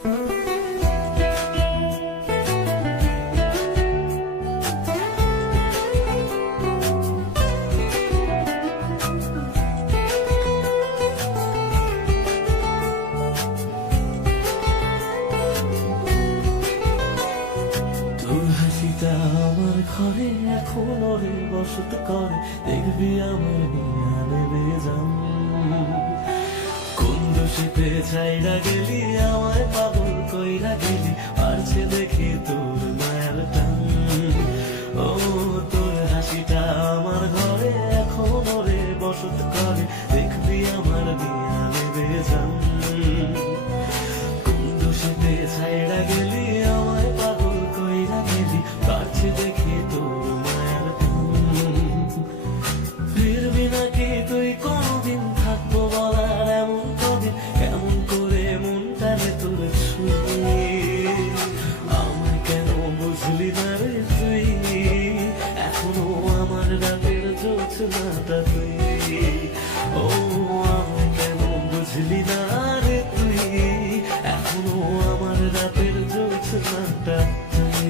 আমার ঘরে এখনো রে বসত করে, দেখবি আমার নিয়া নেবে যান। কোন দোষীতে ছাইরা গেলি, আমায় পাগল কইরা গেলি, পারছে দেখি তোর মায়ের টান। ও তোর হাসিটা আমার ঘরে এখনো রে বসত করে, দেখবি আমার নিয়া নেবে যান। কোন দোষীতে ছাইরা গেলি, আমায় পাগল কইরা গেলি, পারছে দেখি তোর মায়ের টান। ফিরবি নাকি তুই কোনদিন, থাকবো বলার এমন কদিন, কেমন করে মনটারে তোর ছুঁয়ে। আমায় কেন বুঝলি না রে তুই, এখনো আমার রাতের জোছনাটা তুই। ও আমায় কেন বুঝলি না রে তুই, এখনো আমার রাতের জোছনাটা তুই।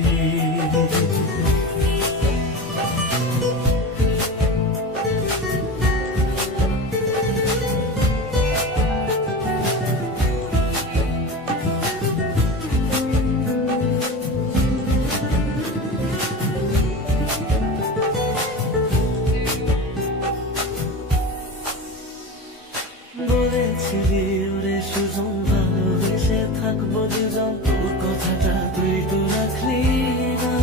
বলেছিলি ওরে সুজন, ভালোবেসে থাকবো দুজন, তোর কথাটা তুই তো রাখলি না।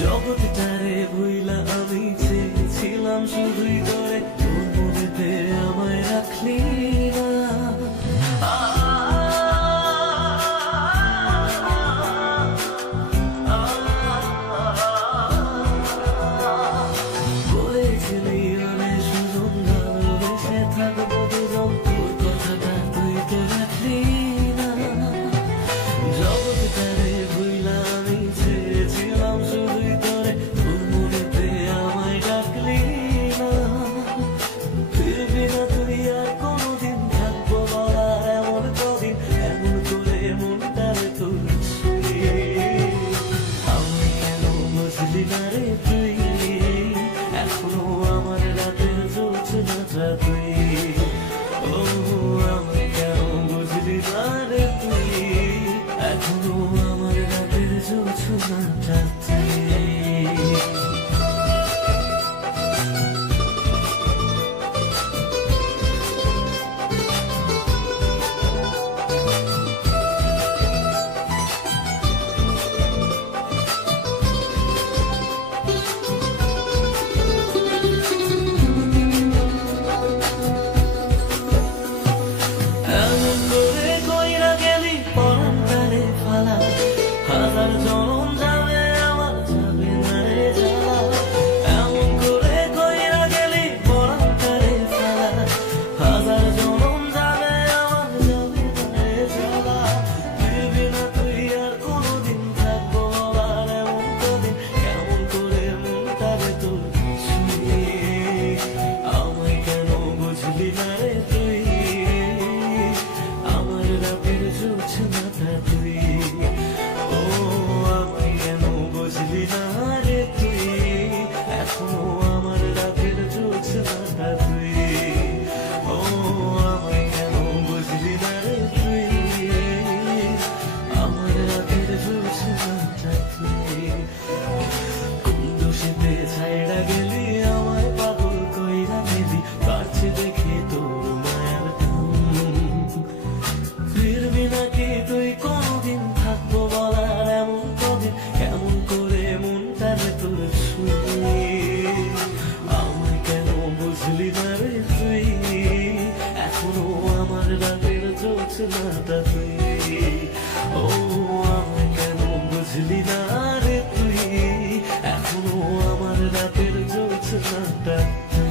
জগৎটারে ভুইলা আমি চেয়েছিলাম শুধুই তোরে, তোর মনেতে আমায় রাখলি না। বলেছিলি ওরে সুজন, ভালোবেসে থাকবো দুজন, তোর কথাটা তুই তো রাখলি না। জগৎটারে ভুইলা আমি চেয়েছিলাম শুধুই তোরে, তোর মনেতে আমায় রাখলি না। ফিরবি না তুই আর কোনদিন, থাকবো বলার এমন কদিন, এমন করে মনটারে তোর ছুঁয়ে। আমায় কেন বুঝলি না রে তুই, এখনো আমার রাতের জোছনাটা তুই। ও আমায় কেন বুঝলি না রে তুই, এখনো আমার রাতের জোছনাটা তুই। এমন করে কইরা গেলি পরান্তারে ফালা, হাজার জনম যাবে আমার যাবে না রে জ্বালা। এমন করে কইরা গেলি পরান্তারে ফালা, হাজার জনম যাবে আমার যাবে না রে জ্বালা। ফিরবি না তুই আর কোনদিন, থাকবো বলার এমন কদিন, কেমন করে মনটারে তোর ছুঁয়ে। আমায় কেন বুঝলি না রে তুই, আমার রাতের জোছনাটা তুই। ও আমায় কেন বুঝলি না রে তুই, এখনো আমার রাতের জোছনাটা তুই। ও আমায় কেন বুঝলি না রে তুই, আমার রাতের জোছনাটা তুই। কোন দোষীতে ছাইড়া গেলি, আমায় পাগল কইরা গেলি, পারছে দেখি তোর মায়ের টান। ফিরবি নাকি তুই কোনদিন, থাকবো বলার এমন কদিন, কেমন করে মনটারে তোর ছুঁয়ে। আমায় কেন বুঝলি না রে তুই, এখনো আমার রাতের জোছনাটা তুই। ও আমায় কেন বুঝলি না রে তুই, এখনো আমার রাতের জোছনাটা তুই।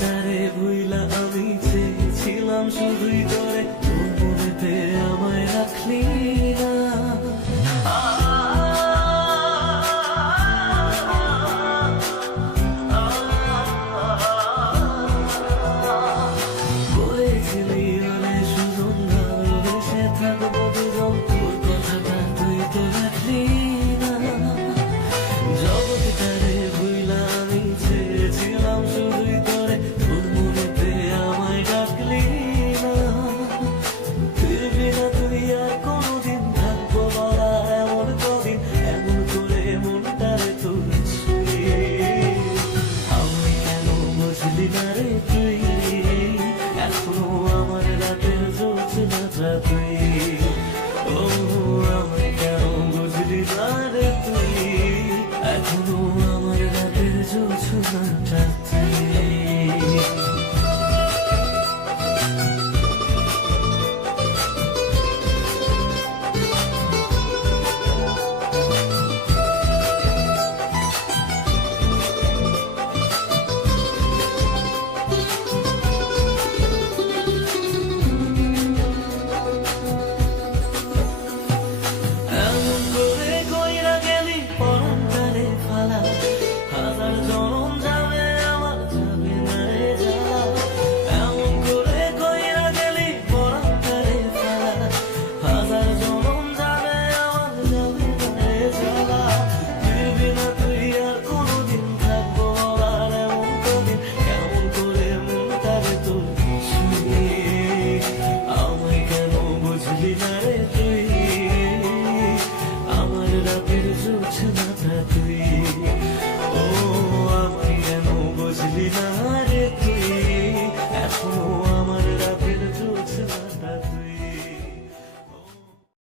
তারে ভুইলা আমি চেয়েছিলাম শুধুই করে, তোর মনেতে আমায় রাখলি